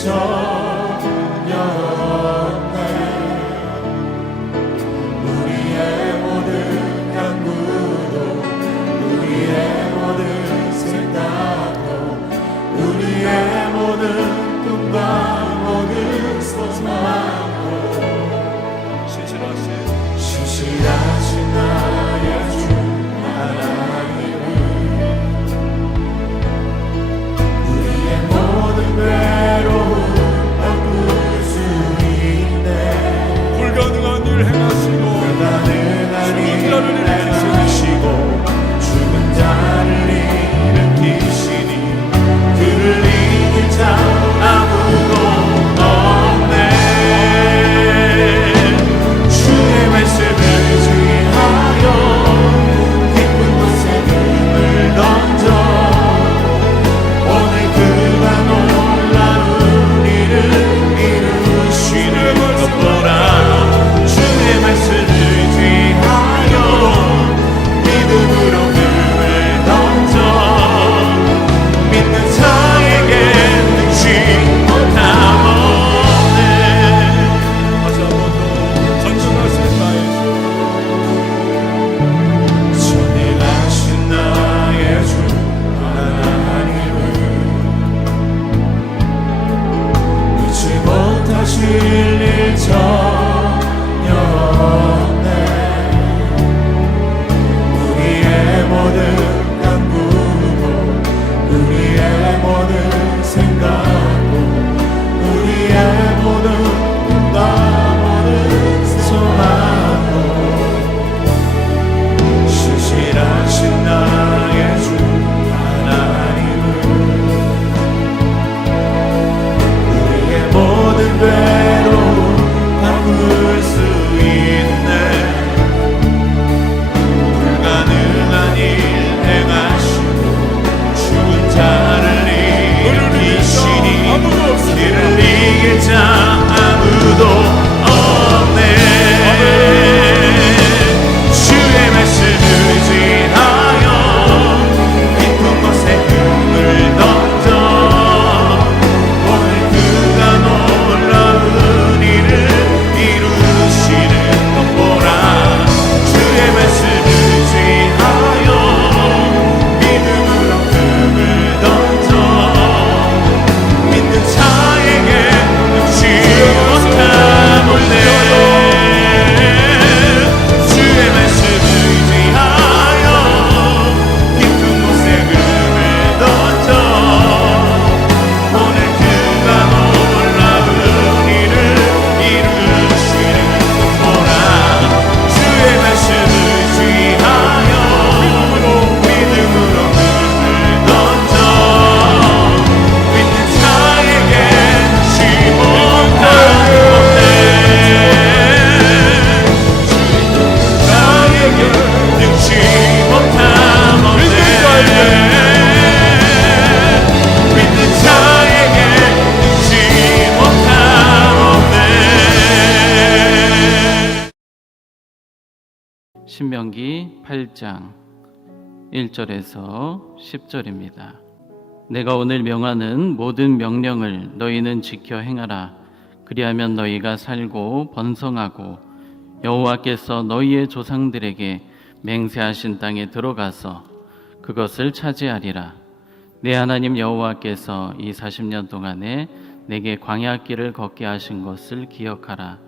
전였네. 우리의 모든 간구도, 우리의 모든 생각도, 우리의 모든 꿈과 모든 소망도 신실하신 나의 주 하나님은 우리의 모든 괴로움 바꿀 수 있네. 불가능한 일 행하시고 죽은 자를 일으키시니 그를 이길 자 아무도 없네. 주의 말씀을 주의하여 깊은 곳에 눈을 던져 오늘 그가 놀라운 일을 이루시는 것 보라. 주의 말씀을 주의하여 믿음으로 눈을 던져 믿는 자에게 능치 못함 없네. 다시 한번 더 전능하신 나의 전능하신 나의 주 하나님은 잊지 못하실 일 전혀 없네. 우리의 모든 간구도, 우리의 모든 생각도, 우리의 모든 꿈과 모든 소망도 신실하신 나의 주 하나님은 우리의 모든 괴로움 바꿀 수 있네. 불가능한 일 행하시고 죽은 자를 일으키시니 길을 이길 자 아무도 없네. 주의 말씀을 의지하여 깊은 곳에 눈을 던져 오늘 그가 놀라운 일을 이루시는 것 보라. 주의 말씀을 의지하여 믿음으로 눈을 던져 믿는 자에게 눈치 못함 없네. 주의 말씀을 의지하여 깊은 곳에 눈을 던져 오늘 그가 놀라운 일을 이루시는 것 보라. 주의 말씀을 의지하여 믿음으로 눈을 던져 믿는 자에게 능치 못함 없네. 자에게 능치 못함 없네. 믿는 자에게 능치 못함 없네. 신명기 8장 1절에서 10절입니다. 내가 오늘 명하는 모든 명령을 너희는 지켜 행하라. 그리하면 너희가 살고 번성하고 여호와께서 너희의 조상들에게 맹세하신 땅에 들어가서 그것을 차지하리라. 내 하나님 여호와께서 이 40년 동안에 내게 광야길을 걷게 하신 것을 기억하라.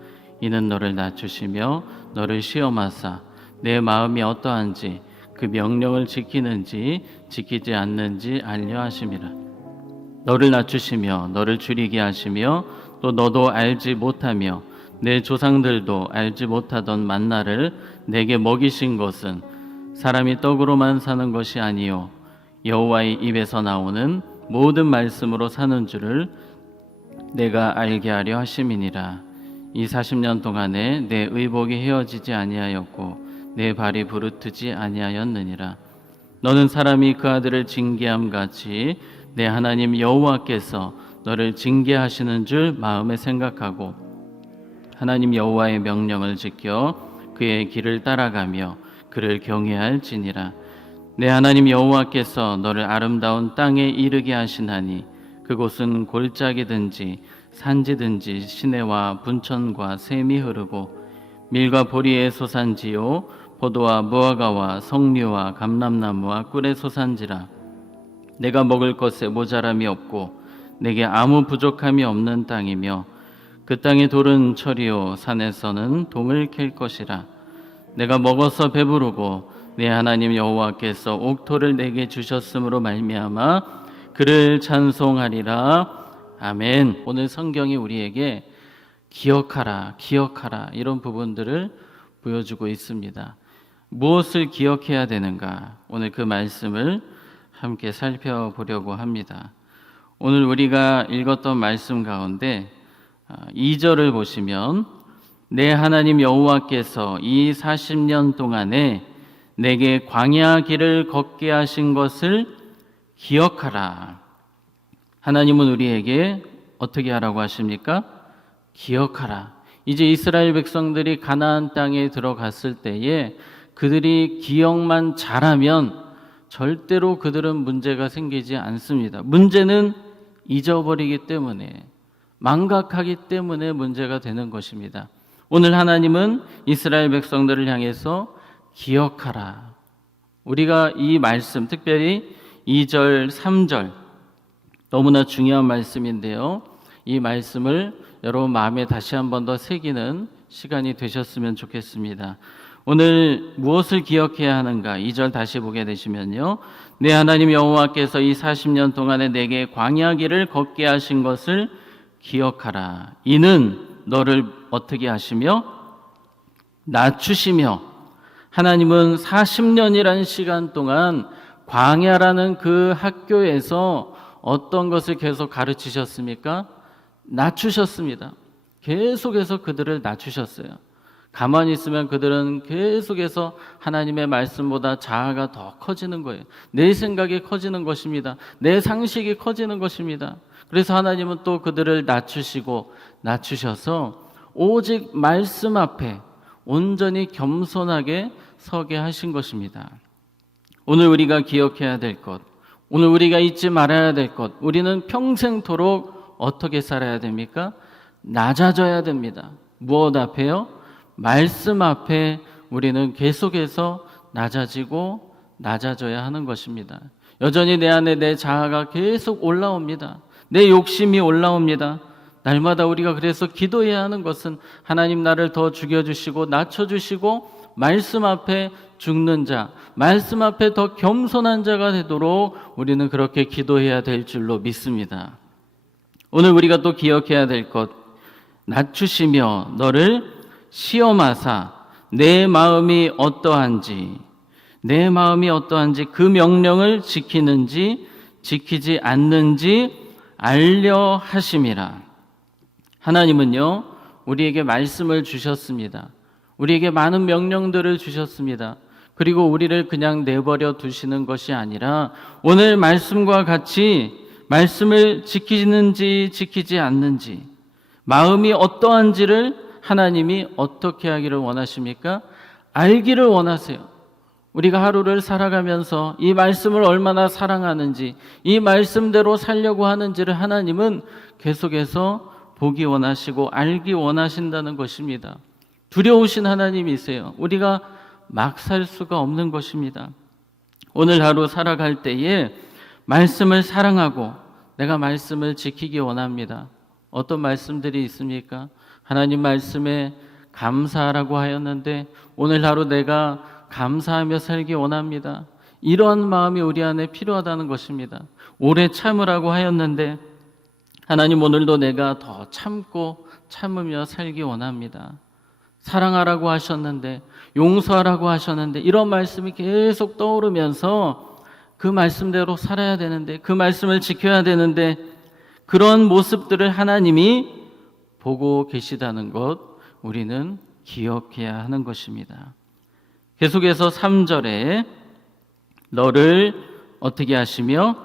이는 너를 낮추시며 너를 시험하사 내 마음이 어떠한지 그 명령을 지키는지 지키지 않는지 알려 하심이라. 너를 낮추시며 너를 줄이게 하시며 또 너도 알지 못하며 내 조상들도 알지 못하던 만나를 내게 먹이신 것은 사람이 떡으로만 사는 것이 아니요 여호와의 입에서 나오는 모든 말씀으로 사는 줄을 내가 알게 하려 하심이니라. 이 40년 동안에 내 의복이 헤어지지 아니하였고 내 발이 부르트지 아니하였느니라. 너는 사람이 그 아들을 징계함 같이 내 하나님 여호와께서 너를 징계하시는 줄 마음에 생각하고 하나님 여호와의 명령을 지켜 그의 길을 따라가며 그를 경외할지니라. 내 하나님 여호와께서 너를 아름다운 땅에 이르게 하시나니 그곳은 골짜기든지 산지든지 시내와 분천과 샘이 흐르고 밀과 보리의 소산지요 포도와 무화과와 석류와 감람나무와 꿀의 소산지라. 내가 먹을 것에 모자람이 없고 내게 아무 부족함이 없는 땅이며 그 땅의 돌은 철이요 산에서는 동을 캘 것이라. 내가 먹어서 배부르고 내 하나님 여호와께서 옥토를 내게 주셨으므로 말미암아 그를 찬송하리라. 아멘. 오늘 성경이 우리에게 기억하라, 기억하라 이런 부분들을 보여주고 있습니다. 무엇을 기억해야 되는가? 오늘 그 말씀을 함께 살펴보려고 합니다. 오늘 우리가 읽었던 말씀 가운데 2절을 보시면 내 하나님 여호와께서 이 40년 동안에 내게 광야 길을 걷게 하신 것을 기억하라. 하나님은 우리에게 어떻게 하라고 하십니까? 기억하라. 이제 이스라엘 백성들이 가나안 땅에 들어갔을 때에 그들이 기억만 잘하면 절대로 그들은 문제가 생기지 않습니다. 문제는 잊어버리기 때문에, 망각하기 때문에 문제가 되는 것입니다. 오늘 하나님은 이스라엘 백성들을 향해서 기억하라. 우리가 이 말씀, 특별히 2절, 3절 너무나 중요한 말씀인데요. 이 말씀을 여러분 마음에 다시 한 번 더 새기는 시간이 되셨으면 좋겠습니다. 오늘 무엇을 기억해야 하는가? 2절 다시 보게 되시면요. 내 하나님 여호와께서 이 40년 동안에 내게 광야 길을 걷게 하신 것을 기억하라. 이는 너를 어떻게 하시며 낮추시며. 하나님은 40년이라는 시간 동안 광야라는 그 학교에서 어떤 것을 계속 가르치셨습니까? 낮추셨습니다. 계속해서 그들을 낮추셨어요. 가만히 있으면 그들은 계속해서 하나님의 말씀보다 자아가 더 커지는 거예요. 내 생각이 커지는 것입니다. 내 상식이 커지는 것입니다. 그래서 하나님은 또 그들을 낮추셔서 오직 말씀 앞에 온전히 겸손하게 서게 하신 것입니다. 오늘 우리가 기억해야 될 것, 오늘 우리가 잊지 말아야 될 것, 우리는 평생토록 어떻게 살아야 됩니까? 낮아져야 됩니다. 무엇 앞에요? 말씀 앞에 우리는 계속해서 낮아져야 하는 것입니다. 여전히 내 안에 내 자아가 계속 올라옵니다. 내 욕심이 올라옵니다. 날마다 우리가 그래서 기도해야 하는 것은 하나님 나를 더 죽여주시고 낮춰주시고 말씀 앞에 죽는 자, 말씀 앞에 더 겸손한 자가 되도록 우리는 그렇게 기도해야 될 줄로 믿습니다. 오늘 우리가 또 기억해야 될 것, 낮추시며 너를 시험하사 내 마음이 어떠한지 그 명령을 지키는지 지키지 않는지 알려 하심이라. 하나님은요, 우리에게 말씀을 주셨습니다. 우리에게 많은 명령들을 주셨습니다. 그리고 우리를 그냥 내버려 두시는 것이 아니라 오늘 말씀과 같이 말씀을 지키는지 지키지 않는지, 마음이 어떠한지를 하나님이 어떻게 하기를 원하십니까? 알기를 원하세요. 우리가 하루를 살아가면서 이 말씀을 얼마나 사랑하는지, 이 말씀대로 살려고 하는지를 하나님은 계속해서 보기 원하시고 알기 원하신다는 것입니다. 두려우신 하나님이세요. 우리가 막 살 수가 없는 것입니다. 오늘 하루 살아갈 때에 말씀을 사랑하고 내가 말씀을 지키기 원합니다. 어떤 말씀들이 있습니까? 하나님 말씀에 감사하라고 하였는데 오늘 하루 내가 감사하며 살기 원합니다. 이러한 마음이 우리 안에 필요하다는 것입니다. 오래 참으라고 하였는데 하나님 오늘도 내가 더 참으며 살기 원합니다. 사랑하라고 하셨는데, 용서하라고 하셨는데, 이런 말씀이 계속 떠오르면서 그 말씀대로 살아야 되는데, 그 말씀을 지켜야 되는데, 그런 모습들을 하나님이 보고 계시다는 것, 우리는 기억해야 하는 것입니다. 계속해서 3절에 너를 어떻게 하시며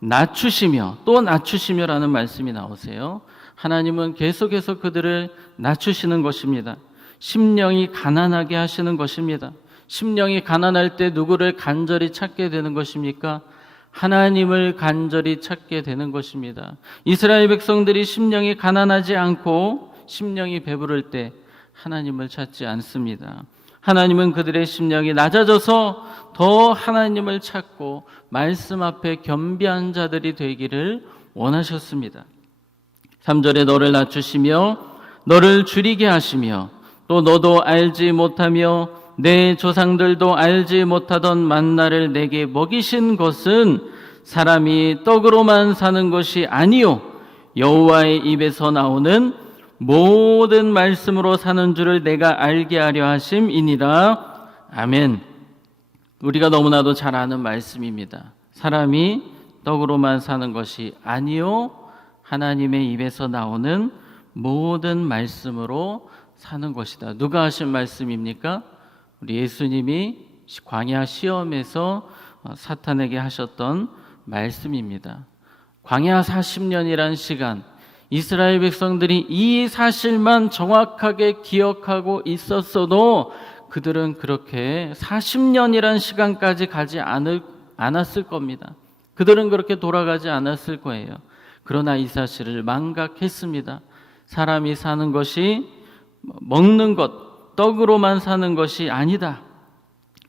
낮추시며, 또 낮추시며라는 말씀이 나오세요. 하나님은 계속해서 그들을 낮추시는 것입니다. 심령이 가난하게 하시는 것입니다. 심령이 가난할 때 누구를 간절히 찾게 되는 것입니까? 하나님을 간절히 찾게 되는 것입니다. 이스라엘 백성들이 심령이 가난하지 않고 심령이 배부를 때 하나님을 찾지 않습니다. 하나님은 그들의 심령이 낮아져서 더 하나님을 찾고 말씀 앞에 겸비한 자들이 되기를 원하셨습니다. 3절에 너를 낮추시며 너를 줄이게 하시며 또 너도 알지 못하며 내 조상들도 알지 못하던 만나를 내게 먹이신 것은 사람이 떡으로만 사는 것이 아니요 여호와의 입에서 나오는 모든 말씀으로 사는 줄을 내가 알게 하려 하심이니라. 아멘. 우리가 너무나도 잘 아는 말씀입니다. 사람이 떡으로만 사는 것이 아니요 하나님의 입에서 나오는 모든 말씀으로 사는 것이다. 누가 하신 말씀입니까? 우리 예수님이 광야 시험에서 사탄에게 하셨던 말씀입니다. 광야 40년이란 시간, 이스라엘 백성들이 이 사실만 정확하게 기억하고 있었어도 그들은 그렇게 40년이란 시간까지 가지 않았을 겁니다. 그들은 그렇게 돌아가지 않았을 거예요. 그러나 이 사실을 망각했습니다. 사람이 사는 것이 먹는 것, 떡으로만 사는 것이 아니다.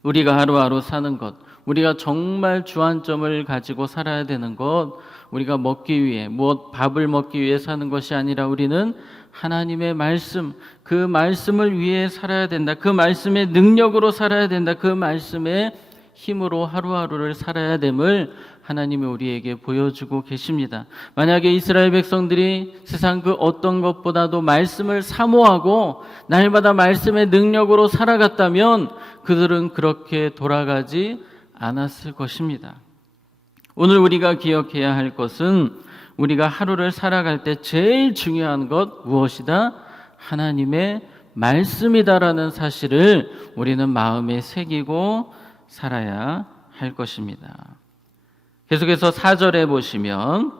우리가 하루하루 사는 것, 우리가 정말 주안점을 가지고 살아야 되는 것, 우리가 먹기 위해, 밥을 먹기 위해 사는 것이 아니라 우리는 하나님의 말씀, 그 말씀을 위해 살아야 된다. 그 말씀의 능력으로 살아야 된다. 그 말씀의 힘으로 하루하루를 살아야 됨을 하나님이 우리에게 보여주고 계십니다. 만약에 이스라엘 백성들이 세상 그 어떤 것보다도 말씀을 사모하고 날마다 말씀의 능력으로 살아갔다면 그들은 그렇게 돌아가지 않았을 것입니다. 오늘 우리가 기억해야 할 것은 우리가 하루를 살아갈 때 제일 중요한 것 무엇이다? 하나님의 말씀이다라는 사실을 우리는 마음에 새기고 살아야 할 것입니다. 계속해서 4절에 보시면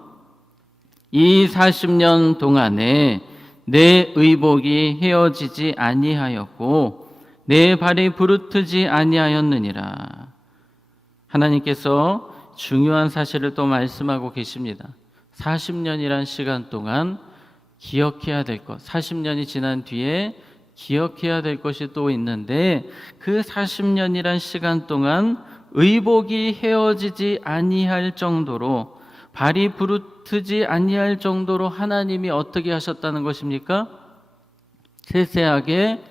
이 40년 동안에 내 의복이 헤어지지 아니하였고 내 발이 부르트지 아니하였느니라. 하나님께서 중요한 사실을 또 말씀하고 계십니다. 40년이란 시간 동안 기억해야 될 것, 40년이 지난 뒤에 기억해야 될 것이 또 있는데 그 40년이란 시간 동안 의복이 헤어지지 아니할 정도로 발이 부르트지 아니할 정도로 하나님이 어떻게 하셨다는 것입니까? 세세하게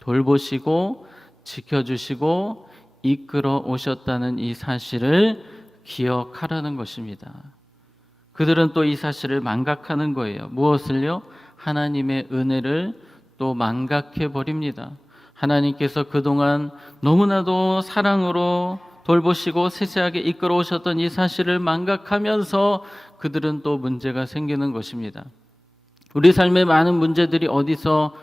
돌보시고 지켜주시고 이끌어 오셨다는 이 사실을 기억하라는 것입니다. 그들은 또 이 사실을 망각하는 거예요. 무엇을요? 하나님의 은혜를 또 망각해 버립니다. 하나님께서 그동안 너무나도 사랑으로 돌보시고 세세하게 이끌어 오셨던 이 사실을 망각하면서 그들은 또 문제가 생기는 것입니다. 우리 삶의 많은 문제들이 어디서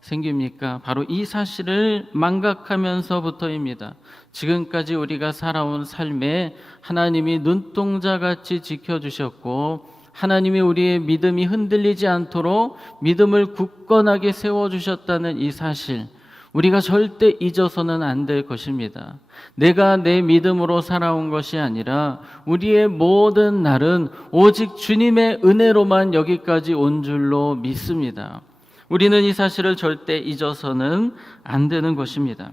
생깁니까? 바로 이 사실을 망각하면서부터입니다. 지금까지 우리가 살아온 삶에 하나님이 눈동자같이 지켜주셨고 하나님이 우리의 믿음이 흔들리지 않도록 믿음을 굳건하게 세워주셨다는 이 사실, 우리가 절대 잊어서는 안 될 것입니다. 내가 내 믿음으로 살아온 것이 아니라 우리의 모든 날은 오직 주님의 은혜로만 여기까지 온 줄로 믿습니다. 우리는 이 사실을 절대 잊어서는 안 되는 것입니다.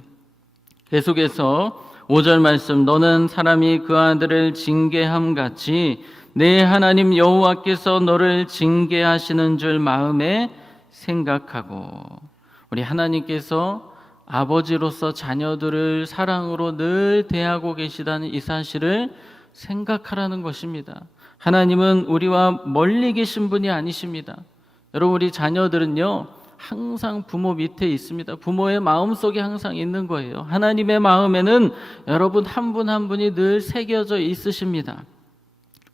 계속해서 5절 말씀, 너는 사람이 그 아들을 징계함 같이 내 하나님 여호와께서 너를 징계하시는 줄 마음에 생각하고, 우리 하나님께서 아버지로서 자녀들을 사랑으로 늘 대하고 계시다는 이 사실을 생각하라는 것입니다. 하나님은 우리와 멀리 계신 분이 아니십니다. 여러분, 우리 자녀들은요 항상 부모 밑에 있습니다. 부모의 마음속에 항상 있는 거예요. 하나님의 마음에는 여러분 한 분 한 분이 늘 새겨져 있으십니다.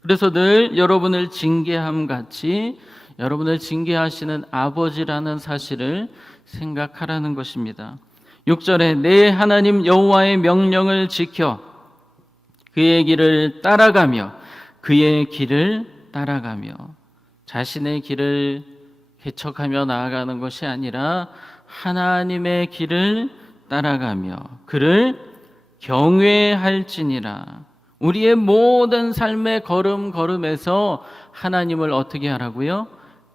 그래서 늘 여러분을 징계함 같이 여러분을 징계하시는 아버지라는 사실을 생각하라는 것입니다. 6절에 내 하나님 여호와의 명령을 지켜 그의 길을 따라가며 그의 길을 따라가며, 자신의 길을 개척하며 나아가는 것이 아니라 하나님의 길을 따라가며 그를 경외할지니라. 우리의 모든 삶의 걸음걸음에서 하나님을 어떻게 하라고요?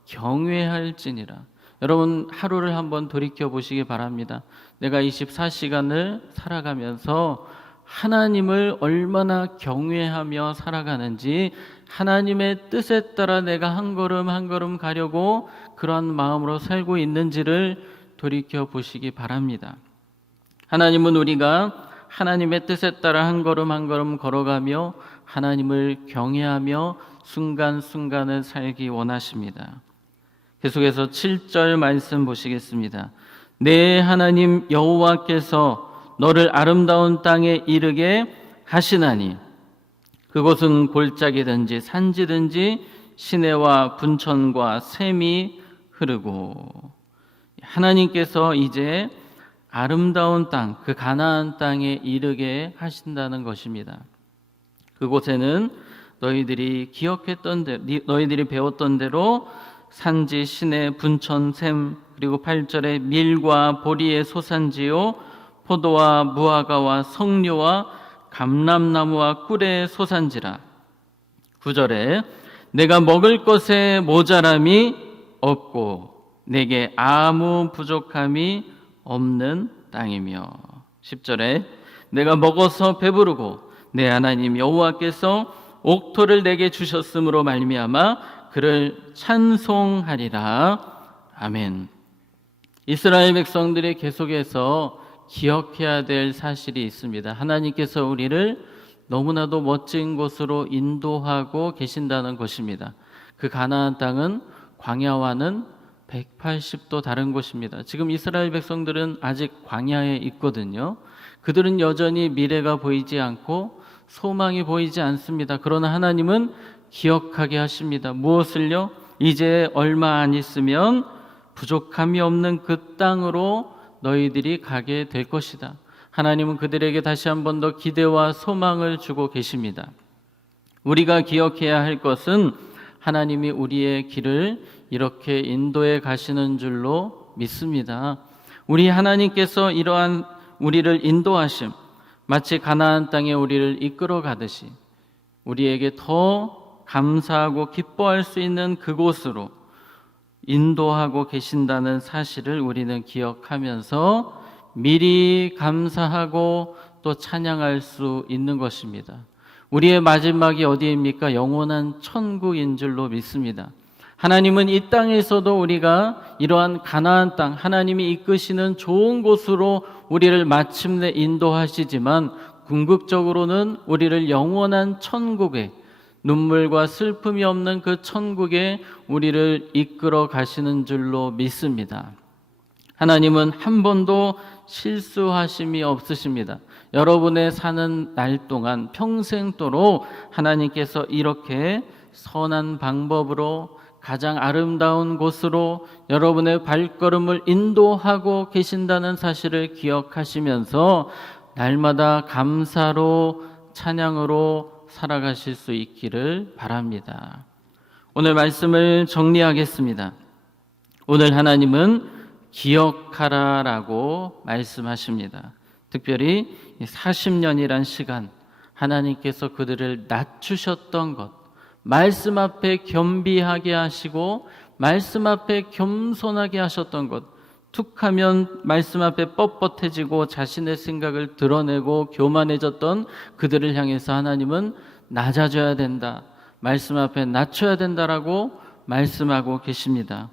경외할지니라. 여러분 하루를 한번 돌이켜 보시기 바랍니다. 내가 24시간을 살아가면서 하나님을 얼마나 경외하며 살아가는지, 하나님의 뜻에 따라 내가 한 걸음 한 걸음 가려고 그러한 마음으로 살고 있는지를 돌이켜 보시기 바랍니다. 하나님은 우리가 하나님의 뜻에 따라 한 걸음 한 걸음 걸어가며 하나님을 경외하며 순간순간을 살기 원하십니다. 계속해서 7절 말씀 보시겠습니다. 내 하나님 여호와께서 너를 아름다운 땅에 이르게 하시나니 그곳은 골짜기든지 산지든지 시내와 분천과 샘이 흐르고, 하나님께서 이제 아름다운 땅, 그 가나안 땅에 이르게 하신다는 것입니다. 그곳에는 너희들이 기억했던 대로, 너희들이 배웠던 대로 산지, 시내, 분천, 샘, 그리고 8절에 밀과 보리의 소산지요, 포도와 무화과와 석류와 감람나무와 꿀의 소산지라. 9절에 내가 먹을 것에 모자람이 없고 내게 아무 부족함이 없는 땅이며, 10절에 내가 먹어서 배부르고 내 하나님 여호와께서 옥토를 내게 주셨으므로 말미암아 그를 찬송하리라. 아멘. 이스라엘 백성들이 계속해서 기억해야 될 사실이 있습니다. 하나님께서 우리를 너무나도 멋진 곳으로 인도하고 계신다는 것입니다. 그 가나안 땅은 광야와는 180도 다른 곳입니다. 지금 이스라엘 백성들은 아직 광야에 있거든요. 그들은 여전히 미래가 보이지 않고 소망이 보이지 않습니다. 그러나 하나님은 기억하게 하십니다. 무엇을요? 이제 얼마 안 있으면 부족함이 없는 그 땅으로 너희들이 가게 될 것이다. 하나님은 그들에게 다시 한 번 더 기대와 소망을 주고 계십니다. 우리가 기억해야 할 것은 하나님이 우리의 길을 이렇게 인도해 가시는 줄로 믿습니다. 우리 하나님께서 이러한 우리를 인도하심, 마치 가나안 땅에 우리를 이끌어 가듯이 우리에게 더 감사하고 기뻐할 수 있는 그곳으로 인도하고 계신다는 사실을 우리는 기억하면서 미리 감사하고 또 찬양할 수 있는 것입니다. 우리의 마지막이 어디입니까? 영원한 천국인 줄로 믿습니다. 하나님은 이 땅에서도 우리가 이러한 가나안 땅, 하나님이 이끄시는 좋은 곳으로 우리를 마침내 인도하시지만 궁극적으로는 우리를 영원한 천국에, 눈물과 슬픔이 없는 그 천국에 우리를 이끌어 가시는 줄로 믿습니다. 하나님은 한 번도 실수하심이 없으십니다. 여러분의 사는 날 동안 평생도록 하나님께서 이렇게 선한 방법으로 가장 아름다운 곳으로 여러분의 발걸음을 인도하고 계신다는 사실을 기억하시면서 날마다 감사로 찬양으로 살아가실 수 있기를 바랍니다. 오늘 말씀을 정리하겠습니다. 오늘 하나님은 기억하라라고 말씀하십니다. 특별히 40년이란 시간, 하나님께서 그들을 낮추셨던 것, 말씀 앞에 겸비하게 하시고 말씀 앞에 겸손하게 하셨던 것, 툭하면 말씀 앞에 뻣뻣해지고 자신의 생각을 드러내고 교만해졌던 그들을 향해서 하나님은 낮아져야 된다, 말씀 앞에 낮춰야 된다라고 말씀하고 계십니다.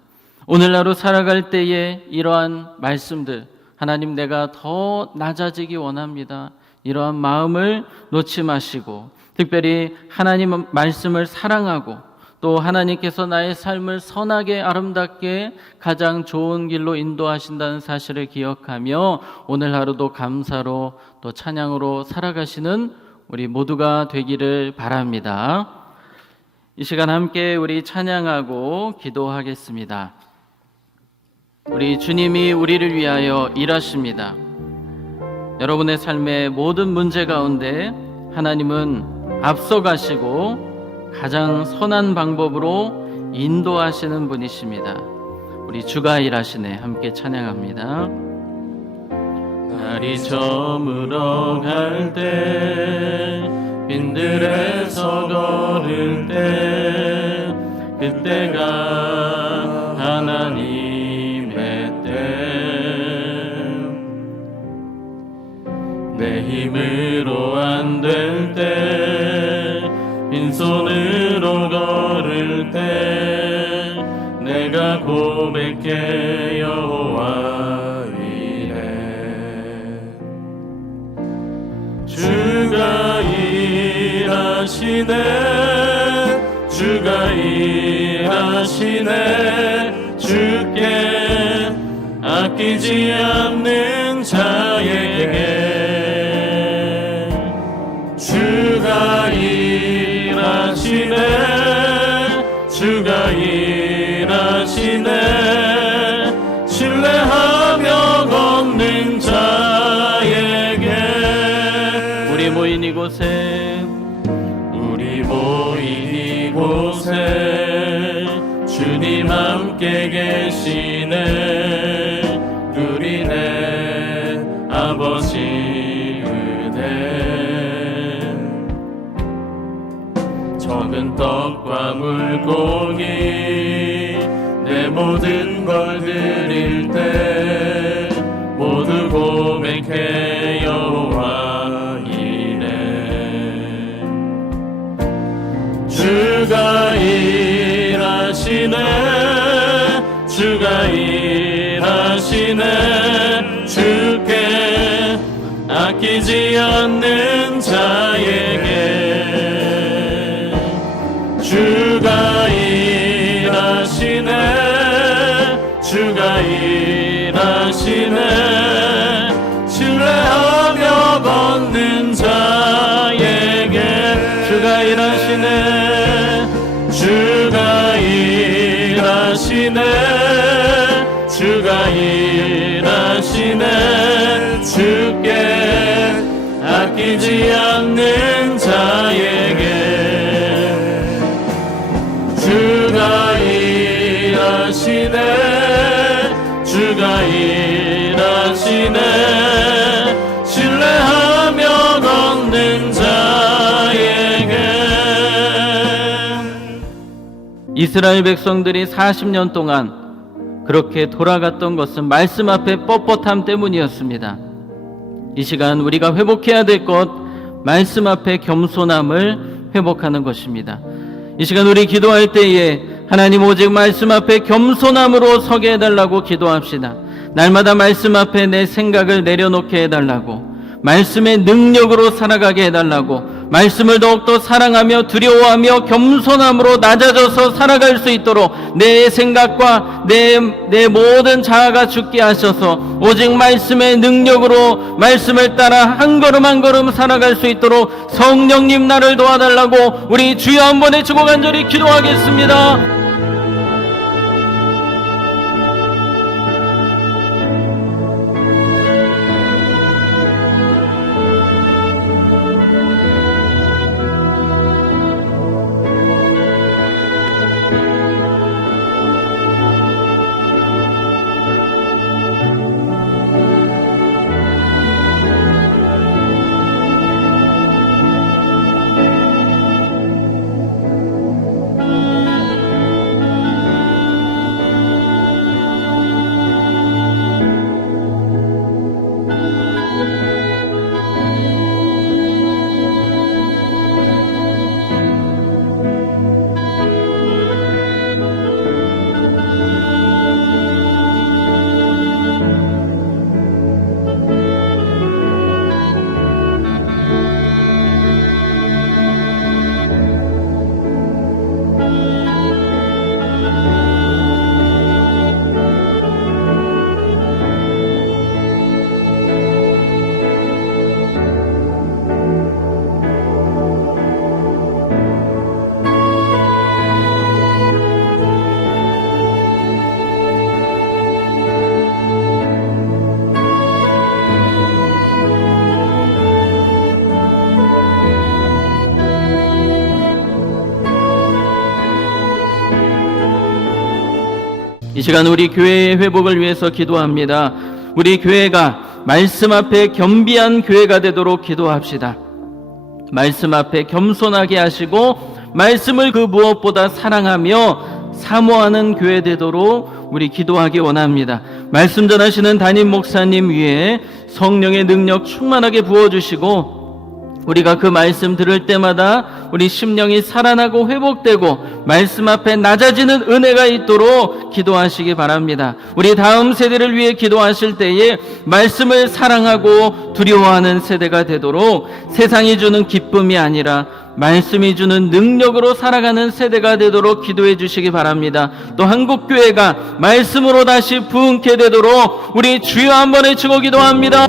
오늘 하루 살아갈 때에 이러한 말씀들, 하나님 내가 더 낮아지기 원합니다, 이러한 마음을 놓지 마시고 특별히 하나님 말씀을 사랑하고 또 하나님께서 나의 삶을 선하게 아름답게 가장 좋은 길로 인도하신다는 사실을 기억하며 오늘 하루도 감사로 또 찬양으로 살아가시는 우리 모두가 되기를 바랍니다. 이 시간 함께 우리 찬양하고 기도하겠습니다. 우리 주님이 우리를 위하여 일하십니다. 여러분의 삶의 모든 문제 가운데 하나님은 앞서가시고 가장 선한 방법으로 인도하시는 분이십니다. 우리 주가 일하시네 함께 찬양합니다. 날이 저물어 갈 때 빈들에서 걸을 때 그때가 하나님의 때 내 힘으로 안 될 때 빈손으로 걸을 때 내가 고백해 여호와 이래 주가 일하시네 주가 일하시네 주께 아끼지 않는 자에게 주가 일하시네 주가 일하시네 신뢰하며 걷는 자에게 우리 모인 이곳에 주님 함께 계시네 누리네 아버지 은혜 적은 떡과 물고기 내 모든 걸 드릴 때 모두 고백해 여호와 이래 주가 일하시네 주가 일하시네 주께 아끼지 않는 자에게 주가 일하시네 주가 일하시네 신뢰하며 걷는 자에게 주가 일하시네 주가 일하시네 주가 일하시네 주께 아끼지 않는 자에게 주가 일하시네 주가 일하시네 신뢰하며 걷는 자에게 이스라엘 백성들이 40년 동안 그렇게 돌아갔던 것은 말씀 앞에 뻣뻣함 때문이었습니다. 이 시간 우리가 회복해야 될 것, 말씀 앞에 겸손함을 회복하는 것입니다. 이 시간 우리 기도할 때에 하나님 오직 말씀 앞에 겸손함으로 서게 해달라고 기도합시다. 날마다 말씀 앞에 내 생각을 내려놓게 해달라고, 말씀의 능력으로 살아가게 해달라고, 말씀을 더욱더 사랑하며 두려워하며 겸손함으로 낮아져서 살아갈 수 있도록 내 생각과 내 모든 자아가 죽게 하셔서 오직 말씀의 능력으로 말씀을 따라 한 걸음 한 걸음 살아갈 수 있도록 성령님 나를 도와달라고 우리 주여 한번 외치고 간절히 기도하겠습니다. 이 시간 우리 교회의 회복을 위해서 기도합니다. 우리 교회가 말씀 앞에 겸비한 교회가 되도록 기도합시다. 말씀 앞에 겸손하게 하시고 말씀을 그 무엇보다 사랑하며 사모하는 교회 되도록 우리 기도하기 원합니다. 말씀 전하시는 담임 목사님 위에 성령의 능력 충만하게 부어주시고 우리가 그 말씀 들을 때마다 우리 심령이 살아나고 회복되고 말씀 앞에 낮아지는 은혜가 있도록 기도하시기 바랍니다. 우리 다음 세대를 위해 기도하실 때에 말씀을 사랑하고 두려워하는 세대가 되도록 세상이 주는 기쁨이 아니라 말씀이 주는 능력으로 살아가는 세대가 되도록 기도해 주시기 바랍니다. 또 한국교회가 말씀으로 다시 부흥케 되도록 우리 주여 한번 외치고 기도합니다.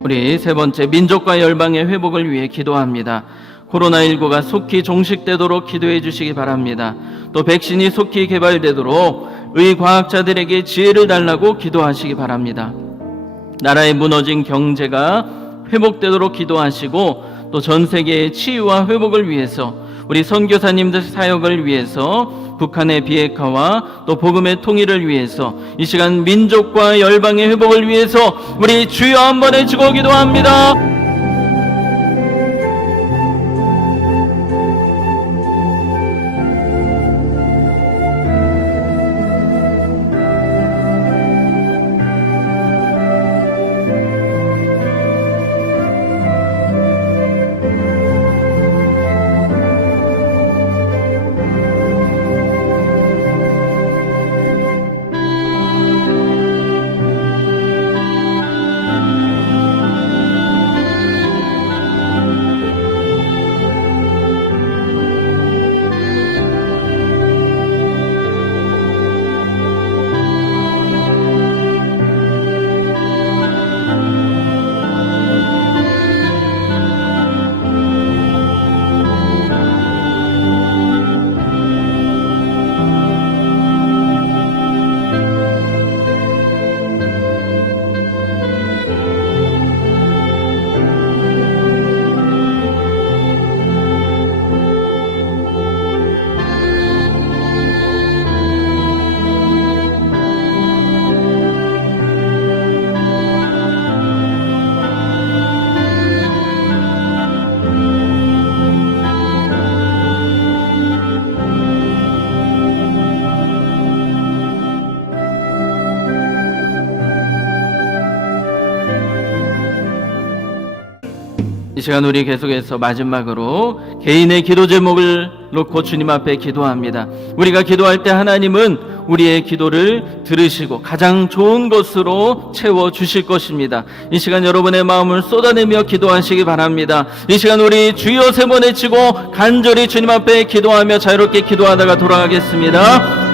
우리 세 번째, 민족과 열방의 회복을 위해 기도합니다. 코로나19가 속히 종식되도록 기도해 주시기 바랍니다. 또 백신이 속히 개발되도록 의과학자들에게 지혜를 달라고 기도하시기 바랍니다. 나라의 무너진 경제가 회복되도록 기도하시고 또 전 세계의 치유와 회복을 위해서 우리 선교사님들 사역을 위해서 북한의 비핵화와 또 복음의 통일을 위해서 이 시간 민족과 열방의 회복을 위해서 우리 주여 한번 외치고 기도합니다. 이 시간 우리 계속해서 마지막으로 개인의 기도 제목을 놓고 주님 앞에 기도합니다. 우리가 기도할 때 하나님은 우리의 기도를 들으시고 가장 좋은 것으로 채워주실 것입니다. 이 시간 여러분의 마음을 쏟아내며 기도하시기 바랍니다. 이 시간 우리 주여 세 번 외치고 간절히 주님 앞에 기도하며 자유롭게 기도하다가 돌아가겠습니다.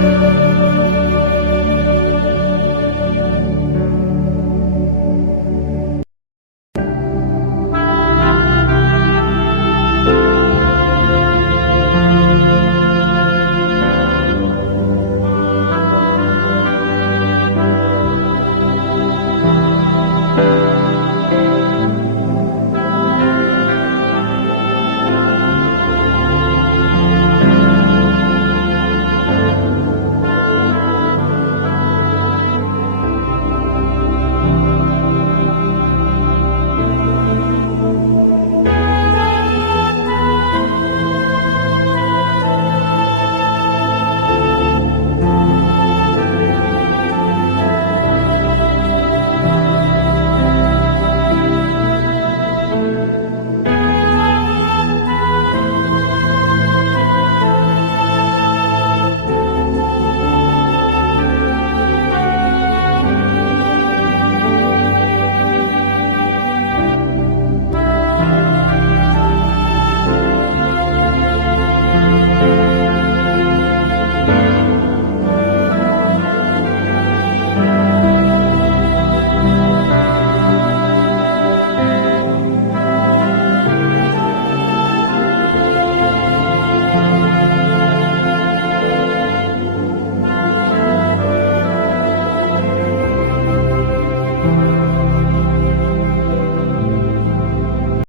주